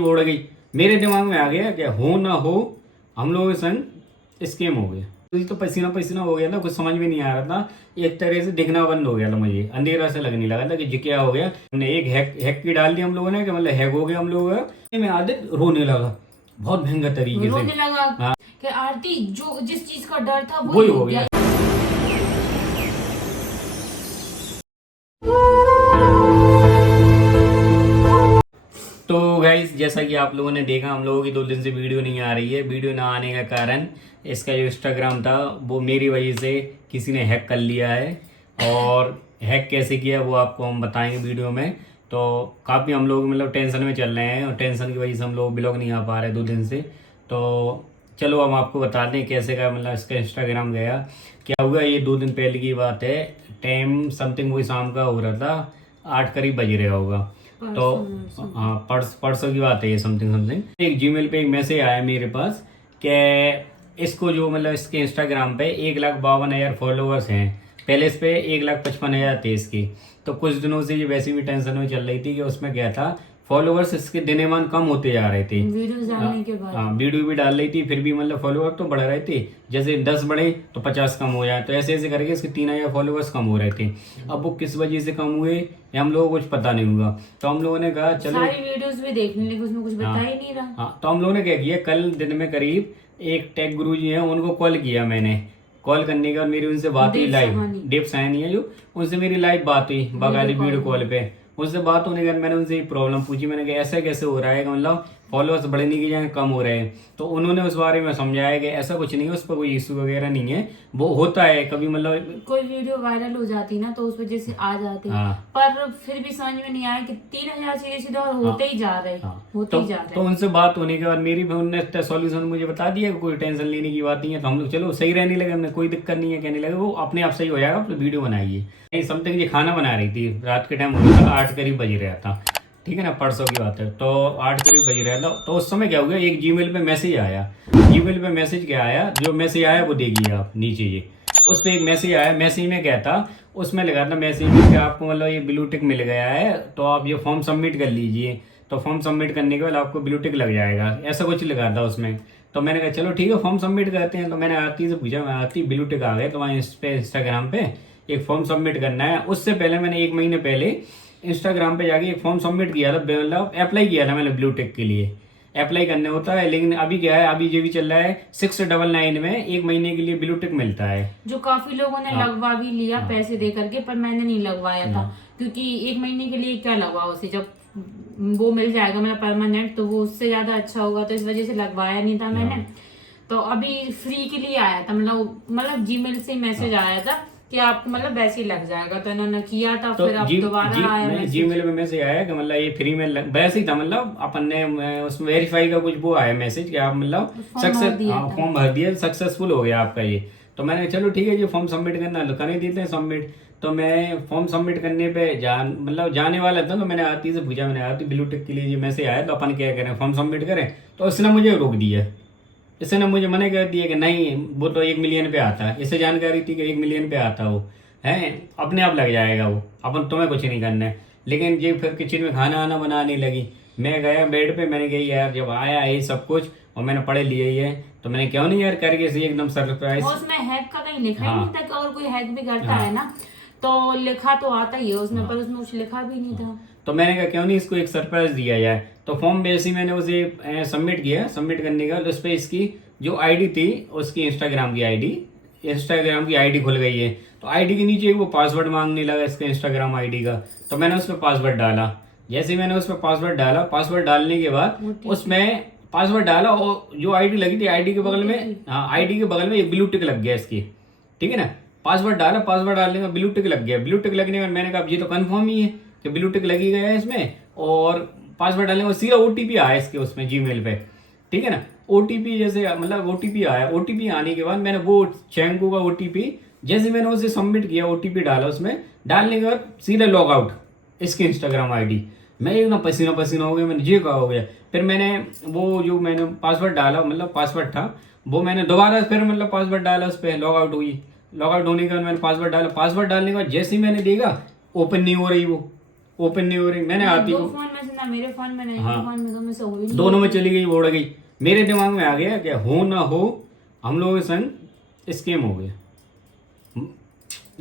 उड़ गई। मेरे दिमाग में आ गया कि हो ना हो हम लोगों के संग स्कैम हो गया। तो पसीना पसीना हो गया था, कुछ समझ में नहीं आ रहा था। एक तरह से दिखना बंद हो गया था, मुझे अंधेरा से लगने लगा था कि जी क्या हो गया। हमने एक हैक की डाल दी हम लोगों ने कि मतलब हैक हो गया हम लोगों का। मैं आदित रोने लगा बहुत भयंकर तरीके से। रोने लगा हाँ कि आरती जो जिस चीज का डर था वही हो गया। तो गाइस जैसा कि आप लोगों ने देखा, हम लोगों की 2 दिन से वीडियो नहीं आ रही है। वीडियो ना आने का कारण इसका जो इंस्टाग्राम था वो मेरी वजह से किसी ने हैक कर लिया है। और हैक कैसे किया वो आपको हम बताएंगे वीडियो में। तो काफ़ी हम लोग मतलब टेंशन में चल रहे हैं और टेंशन की वजह से हम लोग ब्लॉग नहीं आ पा रहे 2 दिन से। तो चलो हम आपको बताते हैं कैसे का मतलब इसका इंस्टाग्राम गया। क्या हुआ, ये 2 दिन पहले की बात है। टाइम समथिंग वही शाम का हो रहा था, 8 करीब बज रहा होगा। तो हाँ परसों की बात है ये, समथिंग समथिंग। एक जीमेल पे एक मैसेज आया मेरे पास कि इसको जो मतलब इसके इंस्टाग्राम पे 1,52,000 फॉलोअर्स हैं। पहले इस पे 1,55,000 थे इसकी। तो कुछ दिनों से ये वैसी भी टेंशन में चल रही थी कि उसमें क्या था, फॉलोअर्स इसके दिनेमान कम होते जा रहे थे। वीडियो डालने के बाद। हाँ वीडियो भी डाल रही थी फिर भी मतलब फॉलोअर तो बढ़ रहे थे। जैसे 10 बढ़े तो 50 कम हो जाए, तो ऐसे ऐसे करके इसके 3,000 फॉलोअर्स कम हो रहे थे। अब वो किस वजह से कम हुए ये हम लोगों को कुछ पता नहीं हुआ। तो हम लोगों ने कहा चलो सारी वीडियोस भी देखने लेकिन उसमें कुछ बता ही नहीं रहा। हाँ, तो हम लोगों ने क्या किया, कल दिन में करीब एक टेक गुरु जी हैं उनको कॉल किया मैंने। कॉल करने के बाद मेरी उनसे बात हुई लाइव। देव सैनी है जो, उनसे मेरी लाइव बात हुई बाकायदा वीडियो कॉल पे। उनसे बात होने के बाद मैंने उनसे प्रॉब्लम पूछी। मैंने कहा ऐसा कैसे हो रहा है, मतलब फॉलोअर्स बढ़ने की जगह कम हो रहे हैं। तो उन्होंने उस बारे में समझाया कि ऐसा कुछ नहीं है, उस पर कोई इशू वगैरह नहीं है, वो होता है कभी मतलब कोई वीडियो वायरल हो जाती ना तो उस वजह से आ जाती। हाँ। पर फिर भी समझ में नहीं आया कि 3,000 सीधे सीधे और होते ही जा रहे होते ही जा रहे। तो उनसे बात होने के बाद मेरी भी उनने सॉल्यूशन मुझे बता दिया, कोई टेंशन लेने की बात नहीं है। तो हम लोग चलो सही रहने लगे, हमने कोई दिक्कत नहीं है कहने लगे, वो अपने आप सही हो जाएगा, आप वीडियो बनाइए। समथिंग ये खाना बना रही थी, रात के टाइम हो था, 8 करीब बज रहा था, ठीक है ना, परसों की बात है। तो 8 करीब बज रहा था। तो उस समय क्या हो गया, एक जीमेल पे मैसेज आया। जीमेल पे मैसेज क्या आया, जो मैसेज आया वो देखिए आप नीचे, ये उस पर एक मैसेज आया। मैसेज में क्या था, उसमें लगा था मैसेज में कि आपको मतलब ये ब्लू टिक मिल गया है, तो आप ये फॉर्म सबमिट कर लीजिए। तो फॉर्म सबमिट करने के बाद आपको ब्लू टिक लग जाएगा, ऐसा कुछ लगा था उसमें। तो मैंने कहा चलो ठीक है फॉर्म सबमिट करते हैं। तो मैंने आरती से पूछा, मैं आरती ब्लू टिक आ गए तो वहाँ इस पे इंस्टाग्राम पे एक फॉर्म सबमिट करना है। उससे पहले मैंने 1 महीने पहले इंस्टाग्राम पे जाके एक फॉर्म सबमिट किया था, मतलब अप्लाई किया था मैंने ब्लू टिक के लिए। अप्लाई करने होता है, लेकिन अभी क्या है, अभी जो भी चल रहा है 699 में 1 महीने के लिए ब्लू टिक मिलता है। जो काफी लोगों ने लगवा भी लिया पैसे दे करके, पर मैंने नहीं लगवाया था क्योंकि 1 महीने के लिए क्या लगवा उसे, जब वो मिल जाएगा मतलब परमानेंट तो वो उससे ज्यादा अच्छा होगा, तो इस वजह से लगवाया नहीं था मैंने। तो अभी फ्री के लिए आया था, मतलब जीमेल से मैसेज आया था कि आपको मतलब वैसे ही लग जाएगा, तो इन्होंने किया था। तो फिर अब दोबारा आया जीमेल में मैसेज आया कि मतलब ये फ्री में वैसे ही था, मतलब अपन ने उसमें वेरीफाई का कुछ वो आया मैसेज कि आप मतलब फॉर्म भर दिया, सक्सेसफुल हो गया आपका ये। तो मैंने चलो ठीक है ये फॉर्म सबमिट करना कर ही देते हैं सबमिट। तो मैं फॉर्म सबमिट करने पे जाने वाला था। तो मैंने आरती से पूछा, मैंने आरती ब्लू टिक के लिए मैसेज आया तो अपन क्या करें, फॉर्म सबमिट करें? तो उसने मुझे रोक दिया, इसने मुझे मना कर दिया कि नहीं वो तो 1 मिलियन पे आता है। इससे जानकारी थी कि 1 मिलियन पे आता वो है, अपने आप लग जाएगा वो, अपन तुम्हें कुछ नहीं करना है। लेकिन ये फिर किचन में खाना आना बनाने लगी। मैं गया बेड पे, मैंने कही यार जब आया ये सब कुछ और मैंने पढ़े लिए ही है तो मैंने क्यों नहीं यार करके से एकदम सरप्राइज। उसमें हैक का कहीं लिखा ही नहीं था कि और कोई हैक भी करता है ना, तो लिखा तो आता ही है उसमें, पर उसमें कुछ लिखा भी नहीं था। तो मैंने कहा क्यों नहीं इसको एक सरप्राइज दिया जाए। तो फॉर्म बेसिक मैंने उसे सबमिट किया। सबमिट करने के बाद उस पर इसकी जो आईडी थी, उसकी इंस्टाग्राम की आईडी खुल गई है। तो आईडी के नीचे वो पासवर्ड मांगने लगा इसका इंस्टाग्राम आईडी का। तो मैंने उस पर पासवर्ड डाला। जैसे मैंने उस पर पासवर्ड डाला, पासवर्ड डालने के बाद उसमें पासवर्ड डाला और जो आईडी लगी थी आईडी के बगल में, हाँ आईडी के बगल में एक ब्लू टिक लग गया इसकी, ठीक है ना। पासवर्ड डाला, पासवर्ड डालने का ब्लू टिक लग गया। ब्लू टिक लगने के बाद मैंने कहा ये तो कंफर्म ही है कि ब्लू टिक लगी गया है इसमें। और पासवर्ड डालने का सीधा ओटीपी आया इसके उसमें जीमेल पे, ठीक है ना। ओटीपी जैसे मतलब ओटीपी आया, ओटीपी आने के बाद मैंने वो चैंगो का ओटीपी जैसे मैंने उसे सबमिट किया, ओटीपी डाला उसमें, डालने के बाद सीधा लॉग आउट इसकी इंस्टाग्राम आईडी। मैं एकदम पसीना पसीना हो गया, मैंने ये कहा हो गया। फिर मैंने वो जो मैंने पासवर्ड डाला, मतलब पासवर्ड था वो, मैंने दोबारा फिर मतलब पासवर्ड डाला, उस पर लॉग आउट हुई। लॉग आउट होने के बाद मैंने पासवर्ड डाला। पासवर्ड डालने के बाद जैसे ही मैंने देखा ओपन नहीं हो रही, वो ओपन नहीं हो रही। मैंने आती दो को फोन में से ना मेरे फोन में ना हाँ। इनके फोन में तो मुझसे हो ही नहीं। दोनों में चली गई, उड़ गई। मेरे दिमाग में आ गया क्या हो ना हो हम लोगों के संग स्कैम हो गया,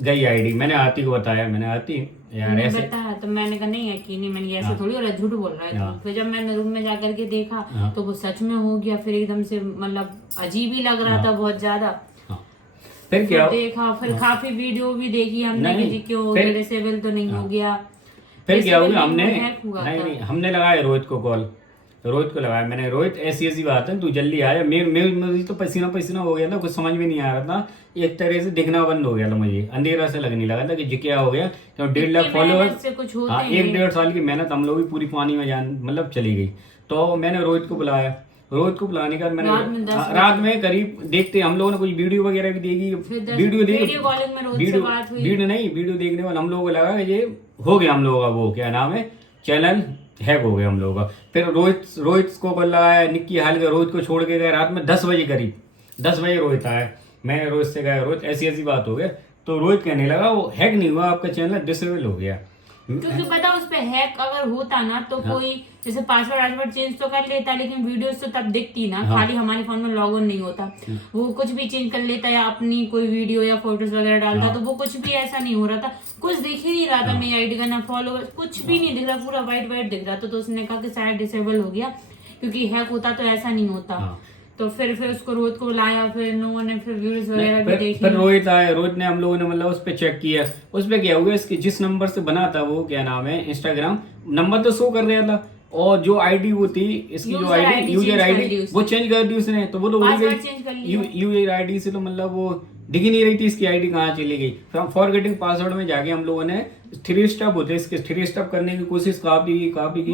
गई आईडी। मैंने आती को बताया, मैंने आती यार मैंने ऐसे बताया तो मैंने कहा नहीं यकीन नहीं, मैंने ऐसे थोड़ी हो रहा है, झूठ बोल रहा है हाँ। तू। फिर जब मैंने रूम में जाकर के देखा हाँ। तो वो सच में हो गया। फिर एकदम से मतलब अजीब ही लग रहा था बहुत ज्यादा। हाँ। फिर क्या देखा, फिर काफी वीडियो भी देखी हमने कि जी क्यों डिसेबल तो नहीं हो गया। फिर क्या हुआ, Disable हमने नहीं, वो hack हुआ था। नहीं हमने लगाया रोहित को कॉल, रोहित को लगाया मैंने, रोहित ऐसी बात है तू जल्दी आया। मेरी तो पसीना पसीना हो गया था, कुछ समझ में नहीं आ रहा था। एक तरह से दिखना बंद हो गया था, मुझे अंधेरा से लगने लगा था कि जी क्या हो गया। क्यों 1.5 लाख फॉलोअर्स, हाँ 1-1.5 साल की मेहनत हम लोग की पूरी पानी में जान मतलब चली गई। तो मैंने रोहित को बुलाया, रोहित को बुलाने के बाद मैंने रात में करीब देखते हम लोगों ने कुछ वीडियो वगैरह भी देखी, वीडियो कॉलिंग में रोहित से बात हुई। वीडियो देखने वाले हम लोगों को लगा कि ये हो गया हम लोगों का, वो क्या नाम है, चैनल हैक हो गया हम लोगों का। फिर रोहित को बुलाया, निक्की हाल के रोहित को छोड़ के गए रात में 10 बजे करीब, 10 बजे रोहित आया। मैंने रोहित से कहा रोहित ऐसी बात हो गया। तो रोहित कहने लगा वो हैक नहीं हुआ, आपका चैनल डिसेबल हो गया। क्योंकि पता उस पे हैक अगर होता ना तो कोई जैसे पासवर्ड चेंज तो कर लेता, लेकिन वीडियोस तो तब दिखती ना। खाली हमारे फोन में लॉग इन नहीं होता, वो कुछ भी चेंज कर लेता या अपनी कोई वीडियो या फोटोज वगैरह डालता तो वो कुछ भी ऐसा नहीं हो रहा था। कुछ दिख ही नहीं रहा था, मेरी आईडी का ना फॉलोअर कुछ भी नहीं दिख रहा, पूरा वाइट दिख रहा था। तो उसने कहा कि शायद डिसेबल हो गया, क्योंकि हैक होता तो ऐसा नहीं होता। तो फिर उसको रोहित को लाया, फिर लोगों ने फिर वीडियोस वगैरह भी देखी। फिर रोहित आया, रोहित ने हम लोगों ने मतलब उस पर चेक किया, उस पर क्या हुआ इसकी जिस नंबर से बना था वो क्या नाम है इंस्टाग्राम नंबर तो शो कर रहा था, और जो आईडी वो थी इसकी जो आईडी यूजर आईडी वो चेंज कर दी उसने। तो वो तो यूजर आईडी से तो मतलब वो दिख ही नहीं रही थी इसकी आईडी कहाँ चली गई। फिर फॉरगेटिंग पासवर्ड में जाके हम लोगों ने 3 स्टेप होते इसके 3 स्टेप करने की कोशिश काफी की,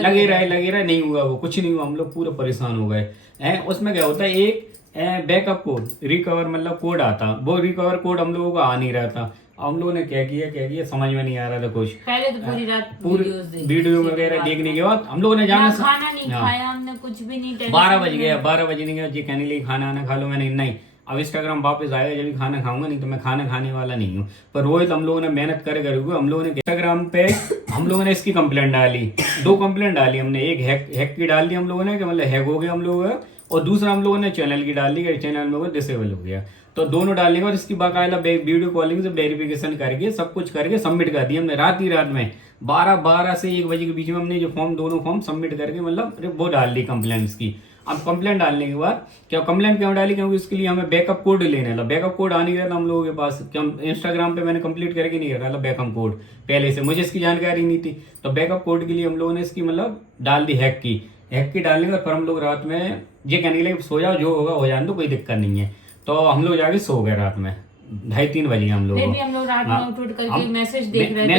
लगे रहे नहीं हुआ, वो कुछ नहीं हुआ। हम लोग पूरे परेशान हो गए हैं। उसमें क्या होता है एक बैकअप कोड रिकवर मतलब कोड आता, वो रिकवर कोड हम लोगों को आ नहीं रहा था। हम लोगों ने क्या किया समझ में नहीं आ रहा था कुछ। पहले तो पूरी रात वीडियो वगैरह देखने के बाद हम लोगों ने जाना खाना नहीं खाया हमने, कुछ भी नहीं। 12 बज गया, 12 बजने के बाद ये कहने लगी खाना आना खा लो। मैंने नहीं, अब इंस्टाग्राम वापस आएगा जब भी खाना खाऊंगा, नहीं तो मैं खाना खाने वाला नहीं हूँ। पर रोहित हम लोगों ने मेहनत करे हम लोगों ने इंस्टाग्राम पे हम लोगों ने इसकी कंप्लेंट डाली, 2 कंप्लेंट डाली हमने। एक हैक की डाल दी हम लोगों ने कि मतलब हैक हो गया हम लोगों का, और दूसरा हम लोगों ने चैनल की डाल दी कि चैनल में वो डिसेबल हो गया। तो दोनों डालने के बाद इसकी बाकायदा वीडियो कॉलिंग से वेरिफिकेशन करके सब कुछ करके सबमिट कर दिया हमने रात में 12 से 1 बजे के बीच में हमने जो दोनों फॉर्म सबमिट करके मतलब वो डाल दी कंप्लेंट्स की। अब कंप्लेंट डालने के बाद कंप्लेंट क्यों डाली, क्योंकि उसके लिए हमें बैकअप कोड लेने था। बैकअप कोड आ नहीं रहा था हम लोगों के पास, इंस्टाग्राम पे मैंने कंप्लीट करके नहीं रखा था बैकअप कोड पहले से, मुझे इसकी जानकारी नहीं थी। तो बैकअप कोड के लिए हम लोगों ने इसकी मतलब डाल दी हैक की डालने के बाद फिर हम लोग रात में ये कहने के लिए सो जाओ, जो होगा हो जाने तो कोई दिक्कत नहीं है। तो हम लोग जाके सो गए रात में 2:30-3 बजे हम लोग। फिर भी हम लोग रात में उठ करके मैसेज देख रहे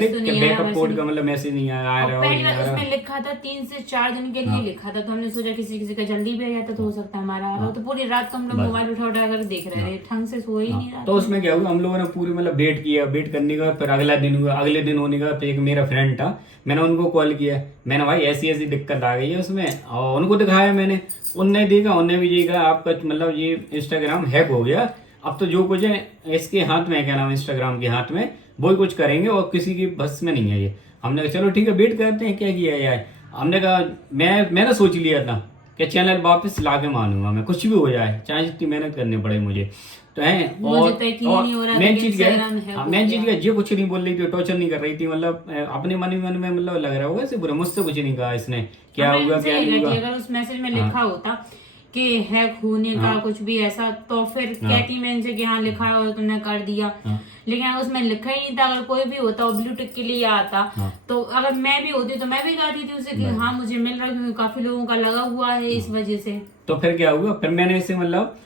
थे कि बैकअप कोड का मतलब मैसेज नहीं आ रहा है। उसमें लिखा था 3 से 4 दिन के लिए लिखा था, तो हमने सोचा किसी का जल्दी भी आ जाता तो हो सकता है हमारा आ रहा। तो पूरी रात तो हम लोग मोबाइल उठा कर देख रहे थे, ढंग से सो ही नहीं रहा। तो उसमें क्या हुआ हम लोगों ने पूरी मतलब वेट किया, वेट करने का फिर अगला दिन हुआ। अगले दिन होने का एक मेरा फ्रेंड था, मैंने उनको कॉल किया, मैंने भाई ऐसी दिक्कत आ गई है उसमें, और उनको दिखाया मैंने। उनने देखा, उनने भी देखा आपका मतलब ये इंस्टाग्राम हैक हो गया, अब तो जो कुछ है इसके हाथ में है, क्या नाम इंस्टाग्राम के हाथ में, वो कुछ करेंगे और किसी की बस में नहीं है ये। हमने कहा चलो ठीक है वेट करते हैं क्या किया जाए। हमने कहा मैंने सोच लिया था कि चैनल वापस ला के मानूंगा मैं, कुछ भी हो जाए, चाहे जितनी मेहनत करनी पड़े मुझे। तो है और मेन चीज क्या ये कुछ नहीं बोल रही थी, टॉर्चर नहीं कर रही थी, मतलब अपने मन में मतलब लग रहा होगा बुरा, मुझसे कुछ नहीं कहा इसने, क्या हुआ क्या नहीं हुआ। अगर उस मैसेज में लिखा होता कि हैक होने का कुछ भी ऐसा, तो फिर कहती मैं इनसे कि हाँ लिखा है और तुमने कर दिया। लेकिन अगर उसमें लिखा ही नहीं था, अगर कोई भी होता और ब्लू टिक के लिए आता, तो अगर मैं भी होती तो मैं भी कहती थी उसे कि हाँ मुझे मिल रहा है, क्योंकि काफी लोगों का लगा हुआ है इस वजह से। तो फिर क्या हुआ, फिर मैंने इसे मतलब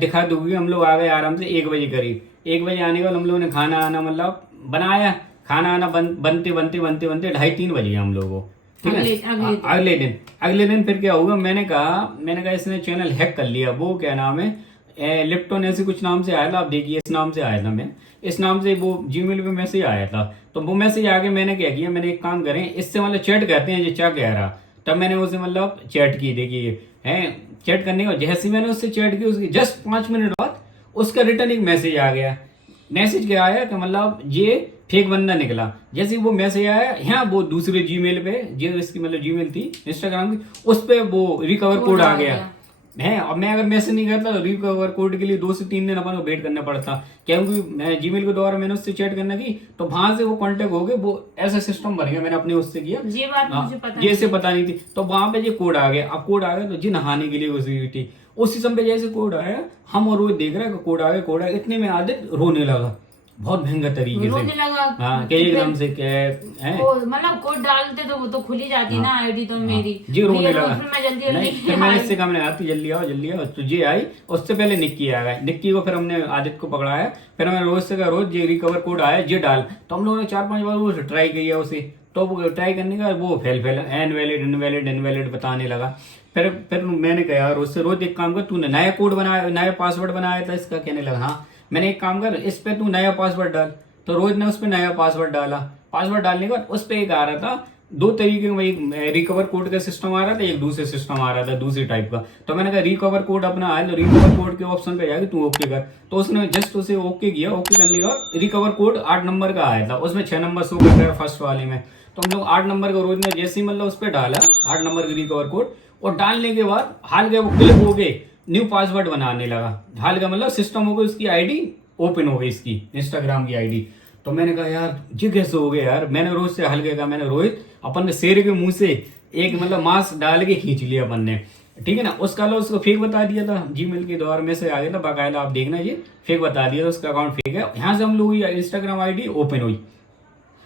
दिखा दूंगी। हम लोग आ गए आराम से 1 बजे करीब, 1 बजे आने के बाद हम लोगों ने खाना आना मतलब बनाया, खाना आना बनते 2:30-3 बजे हम लोगों को, ठीक है। अगले दिन फिर क्या हुआ, मैंने कहा इसने चैनल हैक कर लिया। वो क्या नाम है लिप्टन ऐसे कुछ नाम से आया था, आप देखिए इस नाम से आया था, मैं इस नाम से वो जीमेल पे मैसेज आया था। तो वो मैसेज आके मैंने क्या किया, मैंने एक काम करें इससे मतलब चैट करते हैं, ये क्या कह रहा, तब मैंने उसे मतलब चैट की। देखिए है चैट करने का, जैसे मैंने उससे चैट की उसकी जस्ट 5 मिनट बाद उसका रिटर्न एक मैसेज आ गया। मैसेज क्या आया कि मतलब ये फेक बंदा निकला। जैसे ही वो मैसेज आया यहाँ, वो दूसरे जीमेल पे, जो इसकी मतलब जीमेल थी इंस्टाग्राम की, उस पे वो रिकवर कोड आ गया है। अब मैं अगर मैसेज नहीं करता तो रिकवर कोड के लिए 2 से 3 दिन अपन को वेट करना पड़ता, क्योंकि मैं जीमेल के द्वारा मैंने उससे चैट करना की, तो वहां से वो कांटेक्ट हो गए, वो ऐसा सिस्टम बन गया, मैंने अपने उससे किया, ये बात मुझे पता ये से पता नहीं थी। तो वहां पे ये कोड आ गया। अब कोड आ गया तो जी नहाने के लिए उसी थी, उसी समय जैसे कोड आया, हम और वो देख रहे हैं कि कोड आ गया, कोड आ गया, इतने में आदित्य रोने लगा बहुत भयंकर तरीके रोने से। लगा। हाँ, कि एकदम से क्या है, मतलब कोड डालते तो वो तो खुल ही जाती ना आईडी तो मेरी। जी रोने लगा। फिर मैं जल्दी नहीं, फिर मैंने इससे कहा, मैंने आती जल्दी आओ जल्दी आओ, तो ये आई। उससे पहले निक्की आ गई, निक्की को फिर हमने आदित्य को पकड़ाया, फिर मैंने रोज से कहा रोज ये रिकवर कोड आया ये डाल, तो हम लोगों ने 4-5 बार वो ट्राई किया उसे, तो वो ट्राई करने का वो फेल इनवैलिड इनवैलिड इनवैलिड बताने लगा। फिर मैंने कहा यार उससे, रोज एक काम कर, तूने नया कोड बनाया, नया पासवर्ड बनाया था इसका, कहने लगा हाँ। मैंने एक काम कर, इस पे तू नया पासवर्ड डाल, तो रोज ने उस पे नया पासवर्ड डाला। पासवर्ड डालने के बाद उस पे एक आ रहा था 2 तरीके का, एक रिकवर कोड का सिस्टम आ रहा था, एक दूसरे सिस्टम आ रहा था दूसरी टाइप का। तो मैंने कहा रिकवर कोड अपना आया, तो रिकवर कोड के ऑप्शन पे जाके तू ओके कर, तो उसने जस्ट उसे ओके किया। ओके करने के बाद रिकवर कोड 8 नंबर का आया था, उसमें 6 नंबर शो कर रहा है फर्स्ट वाले में। तो हम लोग 8 नंबर का रोज ने जैसे ही मतलब उस पर डाला 8 नंबर का रिकवर कोड, और डालने के बाद हाल के वो क्लिक हो गए, न्यू पासवर्ड बनाने लगा। हाल का मतलब सिस्टम हो गया, उसकी आईडी ओपन हो गई, इसकी इंस्टाग्राम की आईडी। तो मैंने कहा यार ये कैसे हो गया यार। मैंने रोज से हल्के कहा, मैंने रोहित अपन ने शेर के मुंह से एक मतलब मास्क डाल के खींच लिया अपन ने, ठीक है ना। उसका लो उसको फेक बता दिया था, जीमेल के द्वारा में से आ गया था बाकायदा, आप देखना ये फेक बता दिया था, उसका अकाउंट फेक है। यहाँ से हम लोग इंस्टाग्राम आईडी ओपन हुई,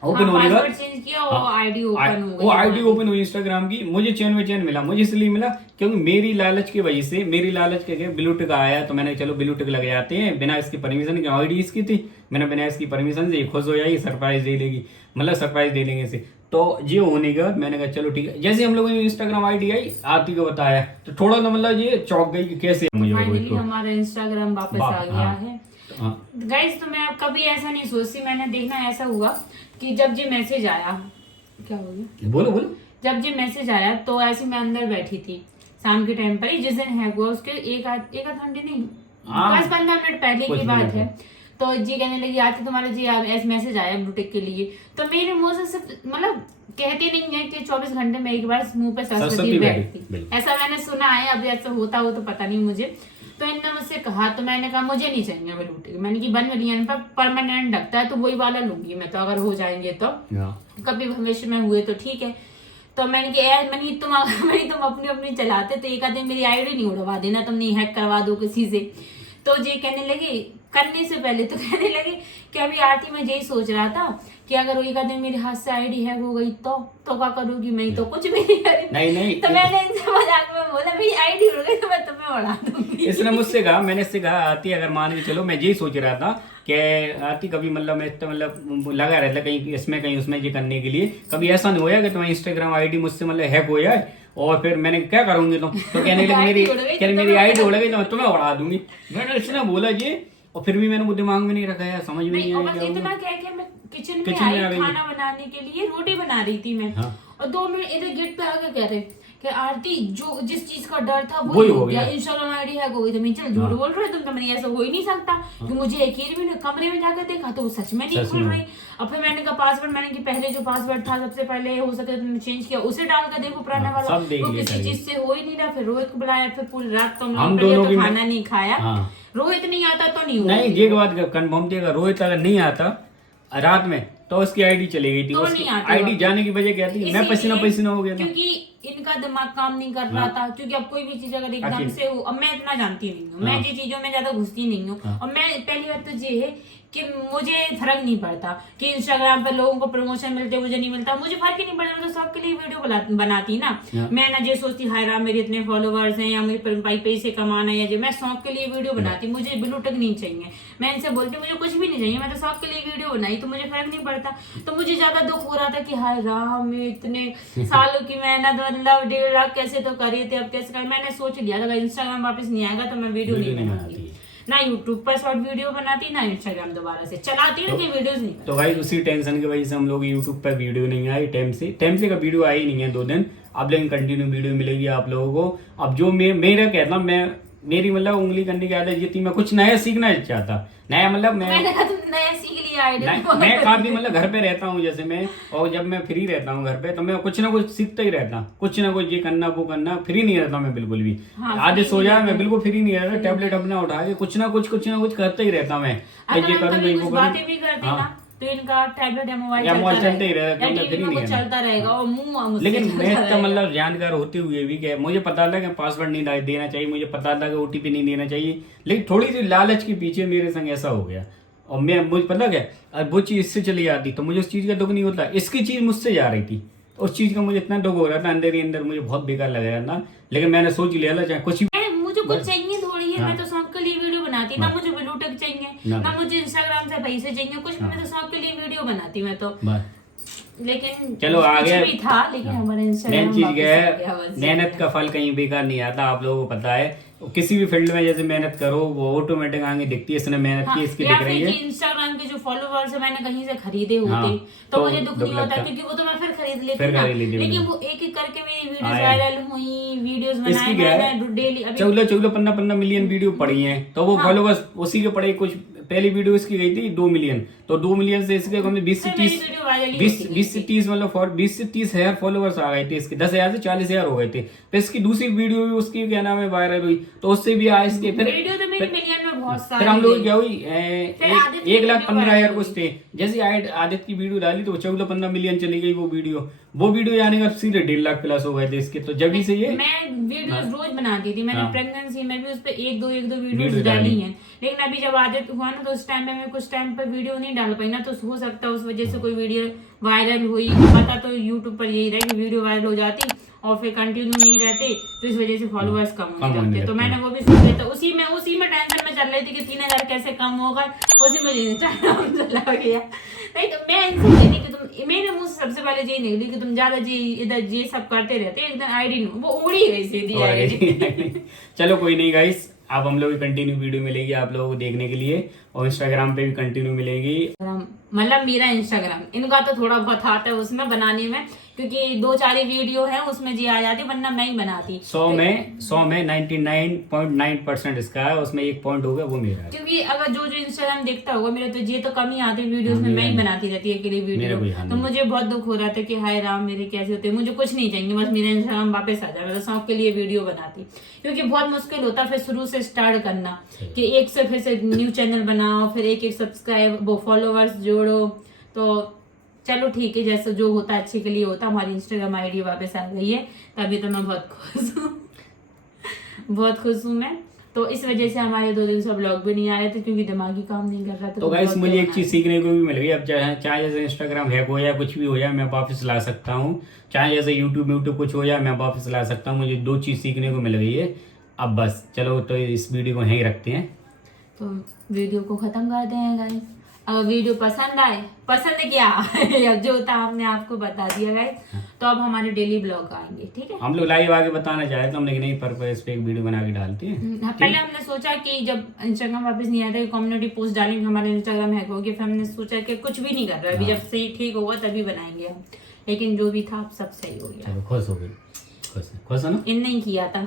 ओपन होने का चेंज किया और आईडी ओपन हो गई। वो आईडी ओपन हुई इंस्टाग्राम की। मुझे चैन में चैन मिला, मुझे इसलिए मिला क्योंकि मेरी लालच की वजह से, मेरी लालच के ब्लू टिक आया, तो मैंने चलो ब्लू टिक लग जाते हैं, बिना इसकी परमिशन की आईडी इसकी थी, मैंने बिना इसकी परमिशन से खुश हो जाएगी, सरप्राइज दे देगी, मतलब सरप्राइज दे देंगे इसे। तो ये होने के बाद मैंने कहा चलो ठीक है। जैसे हम लोगों ने इंस्टाग्राम आईडी आई, आरती को बताया, तो थोड़ा तो मतलब ये चौंक गई कि कैसे मुझे हमारा इंस्टाग्राम वापस आ गया है। गाइस तो मैं कभी ऐसा नहीं सोचती, मैंने देखना ऐसा हुआ कि जब ये मैसेज आया, क्या हो गया, बोलो बोलो, जब ये मैसेज आया तो ऐसे मैं अंदर बैठी थी शाम के टाइम पर ही, जिस दिन है वो उसके एक आध घंटे नहीं 10-15 मिनट पहले की बात है। तो जी कहने लगी आती तुम्हारा जी ऐसे मैसेज आया ब्लूटिक के लिए, तो मेरे मुंह से सिर्फ मतलब कहते नहीं है कि 24 घंटे में एक बार मुंह पे सरस्वती बैठती, ऐसा मैंने सुना है। अभी ऐसा होता हो तो पता नहीं मुझे। तो इन्होंने मुझसे कहा, तो मैंने कहा मुझे नहीं चाहिए ब्लूटिक, मैंने की बन मिलियन पर परमानेंट लगता है तो वही वाला लूंगी मैं, तो अगर हो जाएंगे तो कभी भविष्य में हुए तो ठीक है। तो मैंने कि यार तुम अपनी अपनी चलाते तो एक आधे मेरी आईडी नहीं उड़वा देना, तुम नहीं हैक करवा दो किसी से। तो ये कहने लगे, करने से पहले तो कहने लगे कि अभी आती मैं यही सोच रहा था कि अगर एक आधे मेरे हाथ से आईडी हैक हो गई तो क्या करूंगी, मैं तो कुछ भी नहीं करूंगी। नहीं तो मैंने इनसे मजाक में बोला मेरी आईडी उड़ गई तो मैं तुम्हें उड़ा दूंगी। इसने मुझसे कहा, मैंने इससे कहा आती अगर मान के चलो, मैं यही सोच रहा था कि आती कभी मतलब मैं तो मतलब लगा रहता कहीं इसमें कहीं उसमें ये करने के लिए, कभी ऐसा नहीं होया कि तुम्हारी इंस्टाग्राम आईडी मुझसे मतलब हैक हो जाए और फिर मैंने क्या करूंगी तुम, तो कहने लगे मेरी आईडी उड़ गई तो मैं तुम्हें उड़ा दूंगी। मैंने इसने बोला ये, और फिर भी मैंने वो दिमाग में नहीं रखा यार, समझ में नहीं आया। इतना क्या कि मैं किचन में आई खाना बनाने के लिए, रोटी बना रही थी मैं, और 2 मिनट इधर गेट पे आके कह रहे कि आरती जो जिस चीज का डर था वही हो गया, इंस्टाग्राम आईडी हैक हो गई। तो मैं चल झूठ बोल रहे तुम, तो मैंने ऐसा हो ही नहीं सकता कि मुझे यकीन भी नहीं। कमरे में जाकर देखा तो वो सच में नहीं खुल रही। और फिर मैंने कहा पासवर्ड, मैंने कि पहले जो पासवर्ड था सबसे पहले हो सके तो चेंज किया, उसे डाल कर देखो पुराना वाला, वो किसी चीज से हो ही नहीं रहा। फिर रोहित को बुलाया, फिर पूरी रात तो हम दोनों तो खाना नहीं खाया। रोहित नहीं आता तो नहीं हुआ। नहीं ये बात कंफर्म थी, रोहित अगर नहीं आता रात में तो उसकी आईडी चली गई थी। उसकी आईडी जाने की वजह क्या थी, मैं पसीना पसीना हो गया था, क्योंकि इनका दिमाग काम नहीं कर रहा था। क्योंकि अब कोई भी चीज अगर एकदम से हो, अब मैं इतना जानती नहीं हूँ, मैं ये चीजों में ज्यादा घुसती नहीं हूँ। और मैं पहली बात तो ये है कि मुझे फर्क नहीं पड़ता कि इंस्टाग्राम पे लोगों को प्रमोशन मिलते मुझे नहीं मिलता, मुझे फर्क ही नहीं पड़ता। मैं तो सबके लिए वीडियो बनाती ना, मैं ना ये सोचती हाय राम मेरे इतने फॉलोवर्स हैं या मुझे पैसे कमाना है, या मैं शौक के लिए वीडियो बनाती, मुझे ब्लू टिक नहीं चाहिए। मैं इनसे बोलती मुझे कुछ भी नहीं चाहिए, मैं तो शौक के लिए वीडियो बनाई, तो मुझे फर्क नहीं पड़ता। तो मुझे ज्यादा दुख हो रहा था कि हाय राम इतने सालों की मेहनत, मतलब 1.5 लाख कैसे तो करे थे, अब कैसे करे। मैंने सोच लिया अगर इंस्टाग्राम वापस नहीं आएगा तो मैं वीडियो नहीं बनाऊंगी, ना यूट्यूब पर शॉर्ट वीडियो बनाती, ना इंस्टाग्राम दोबारा से चलाती, लेकिन वीडियोस नहीं। तो भाई उसी टेंशन की वजह से हम लोग यूट्यूब पर वीडियो नहीं आई, टाइम से का वीडियो आई नहीं है 2 दिन। अब लेकिन कंटिन्यू वीडियो मिलेगी आप लोगों को। अब जो मेरा कहना, मैं मेरी मतलब उंगली करने की आदत ये थी, मैं कुछ नया सीखना चाहता, नया मतलब मैंने कहा तुम नया सीख लिया आइडिया। मैं काफी मतलब घर पे रहता हूँ जैसे मैं, और जब मैं फ्री रहता हूँ घर पे तो मैं कुछ ना कुछ सीखता ही रहता, कुछ ना कुछ ये करना वो करना, फ्री नहीं रहता मैं बिल्कुल भी। हाँ, आधे सो जाए मैं बिल्कुल फ्री नहीं रहता, टैबलेट अपना उठा के कुछ ना कुछ करता ही रहता मैं, अगर ये हम करूँ कभी वो कुछ करूँ। बातें भी करते ना तो इनका टैबलेट या मोबाइल चलते ही रहेगा, या मैं टीवी फ्री में नहीं कुछ रहता। चलता रहेगा और मुंह मुझसे लेकिन चलता मैं तो रहेगा। मतलब जानकार होते हुए भी क्या, मुझे पता था कि पासवर्ड नहीं देना चाहिए, मुझे पता था कि ओटीपी नहीं देना चाहिए, लेकिन थोड़ी सी लालच के पीछे मेरे संग ऐसा हो गया। और मुझे पता क्या, अब वो चीज इससे चली जाती तो मुझे उस चीज का दुख नहीं होता, इसकी चीज मुझसे जा रही थी, उस चीज का मुझे इतना दुख हो रहा था अंदर ही अंदर, मुझे बहुत बेकार लग रहा था। लेकिन मैंने सोच लिया था चाहे कुछ भी मुझे कुछ चाहिए थोड़ी है, हाँ। मैं तो शौक के लिए वीडियो बनाती, ना मुझे ब्लूटूथ चाहिए, ना। ना मुझे इंस्टाग्राम से पैसे चाहिए, कुछ भी, मैं तो शौक के लिए वीडियो बनाती मैं तो। लेकिन चलो कुछ आगे भी था, लेकिन हमारा मेन इंस्टाग्राम चीज वापस क्या आ गया है, बस। मेहनत का फल कहीं बेकार नहीं आता, आप लोगों को पता है। किसी भी फील्ड में जैसे मेहनत करो वो ऑटोमेटिक आगे दिखती है, इसने मेहनत हाँ, की इसकी या दिख फिर रही कि है। इंस्टाग्राम के जो फॉलोवर्स है मैंने कहीं से खरीदे होते हाँ, तो तो मुझे दुख दुख नहीं होता, लगता। क्योंकि वो तो मैं फिर खरीद लेती फिर ना। खरीद लेती लेकिन बिल्कुल। वो एक एक करके मेरी वीडियोस हाँ, वायरल हुई, वीडियोस बनाए इसकी क्या है, मैंने डेली। अभी 14-15 मिलियन वीडियो पड़ी हैं, तो वो हाँ। फॉलोवर्स उसी के पड़े। कुछ पहली वीडियो इसकी गई थी 2 मिलियन, तो 2 मिलियन से इसके हमें 20 से फिर मेरी 30 वीडियो वायरल ही 20 होती 20 से 30 मतलब 20 से 30 हजार फॉलोवर्स आ गए थे इसके, 10,000 से 40,000 हो गए थे। फिर इसकी दूसरी वीडियो भी उसकी क्या नाम है वायरल हुई, तो उससे भी आए इसके। फिर वीडियो तो मेरी मिलियन में बहुत फिर सारी हम लोग गई। क्या हुई, फिर आदित्य की 1,15,000 वीडियो कुछ थे। जैसे आदित्य की वीडियो डाली तो 14-15 मिलियन चली गई वो वीडियो आने का सीधे 1.5 लाख प्लस हो गए थे इसके। तो जब से ये मैं वीडियोस रोज बनाती थी, मैंने हाँ। प्रेगनेंसी में भी उस पे एक दो वीडियोस वीडियो डाली डाली। हैं। लेकिन अभी जब आदित्य हुआ ना तो उस टाइम पे मैं कुछ टाइम पर वीडियो नहीं डाल पाई ना, तो हो सकता है उस वजह से कोई वीडियो वायरल हुई। पता तो यूट्यूब पर यही रहा कि वीडियो वायरल हो जाती और फिर कंटिन्यू नहीं रहते, तो इस वजह से फॉलोअर्स कम होने लगते। तो मैंने वो भी सोच लिया था, उसी में टेंशन में चल रही थी कि 3,000 कैसे कम होगा, उसी में इंस्टाग्राम चला गया। नहीं तो मैं इनसे कहती कि तुम, मेरे मुंह से सबसे पहले यही निकली कि तुम ज्यादा जी इधर ये सब करते रहते, एकदम आईडी वो उड़ी गई सीधी आईडी। चलो कोई नहीं गाइस, अब हम लोग कंटिन्यू वीडियो मिलेगी आप लोगों को देखने के लिए, और इंस्टाग्राम पे भी कंटिन्यू मिलेगी। मतलब मेरा इंस्टाग्राम, इनका तो थोड़ा बहुत आता है उसमें बनाने में, क्योंकि 2-4 वीडियो है उसमें जी आ जाती, वरना मैं ही बनाती। 100 में 99.9% इसका है, उसमें 1 पॉइंट होगा वो मेरा है। क्योंकि अगर जो इंस्टाग्राम देखता होगा मेरे, तो ये तो कम ही आते वीडियोस में, मैं ही बनाती रहती है अकेली वीडियो। तो मुझे बहुत दुख हो रहा था कि हाय राम मेरे कैसे होते, मुझे कुछ नहीं चाहिए, बस मेरा इंस्टाग्राम वापस आ जाए। मैं तो शौक के लिए वीडियो बनाती, क्योंकि बहुत मुश्किल होता फिर शुरू से स्टार्ट करना, कि एक से फिर से न्यू चैनल बनाओ, फिर एक सब्सक्राइब वो फॉलोवर्स जोड़ो। तो चलो ठीक है, जैसे जो होता है अच्छे के लिए होता। हमारी इंस्टाग्राम आईडी वापस आ गई है, तभी तो मैं बहुत खुश हूँ, बहुत खुश हूँ मैं। तो इस वजह से हमारे 2 दिन से ब्लॉग भी नहीं आ रहे थे, क्योंकि दिमागी काम नहीं कर रहा था। तो गाइस मुझे एक चीज सीखने को भी मिल गई, अब चाहे जैसे इंस्टाग्राम हैक हो जाए, कुछ भी हो जाए, मैं वापस ला सकता हूँ। चाहे जैसे यूट्यूब कुछ हो जाए, मैं वापस ला सकता हूँ। मुझे 2 चीज सीखने को मिल गई है। अब बस चलो, तो इस वीडियो को यहीं रखते हैं, तो वीडियो को खत्म करते हैं गाइस। अगर वीडियो पसंद आए, पसंद क्या अब जो था हमने आपको बता दिया गाइस, तो अब हमारे डेली ब्लॉग आएंगे, ठीक है। हम लोग लाइव आगे बताना चाहे तो हम लेकिन नहीं पर इस पे एक वीडियो बना के डालते हैं। पहले हमने सोचा कि जब इंस्टाग्राम वापस नहीं आता, कम्युनिटी पोस्ट डालेंगे, हमारे इंस्टाग्राम हैक हो गया। फिर हमने सोचा कि कुछ भी नहीं कर रहा, अभी जब सही ठीक होगा तभी बनाएंगे हम। लेकिन जो भी था सब सही हो गया। चलो खुश हो गई, खुश है ना। इन नहीं किया था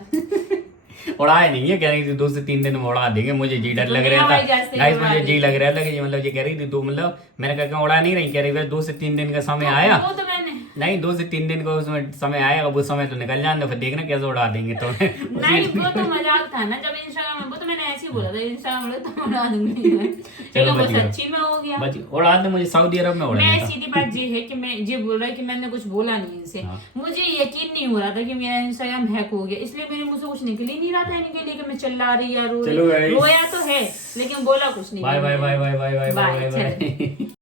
उड़ाए नहीं है, कह रही थी 2 से 3 दिन में उड़ा देंगे। मुझे जी डर लग रहा था गाइस, मुझे जी लग रहा था कि मतलब ये कह रही थी तो मतलब मैंने कहा उड़ा नहीं रही, कह रही 2 से 3 दिन का समय आया। वो तो मैंने नहीं 2 से 3 दिन का उसमें समय आया, अब उस समय तो निकल जाने दो, फिर देखना कैसे उड़ा देंगे। तो नहीं वो तो मजाक था ना, जब इंस्टाग्राम में वो तो मैंने ऐसे ही बोला था, इंस्टाग्राम में तो उड़ा दूंगी मैं। लेकिन वो सच्ची में हो गया। उड़ा दे, मुझे सऊदी अरब में उड़ा मैं सीधी बात ये है कि मैं ये बोल रहा है कि मैंने कुछ बोला नहीं इनसे। मुझे यकीन नहीं हो रहा था कि मेरा इंस्टाग्राम हैक हो गया, इसलिए मेरे मुंह से कुछ निकल ही नहीं रहा था इनके लिए कि मैं चिल्ला रही या रो रही। रोया तो है लेकिन बोला कुछ नहीं। Bye bye bye bye bye bye bye bye.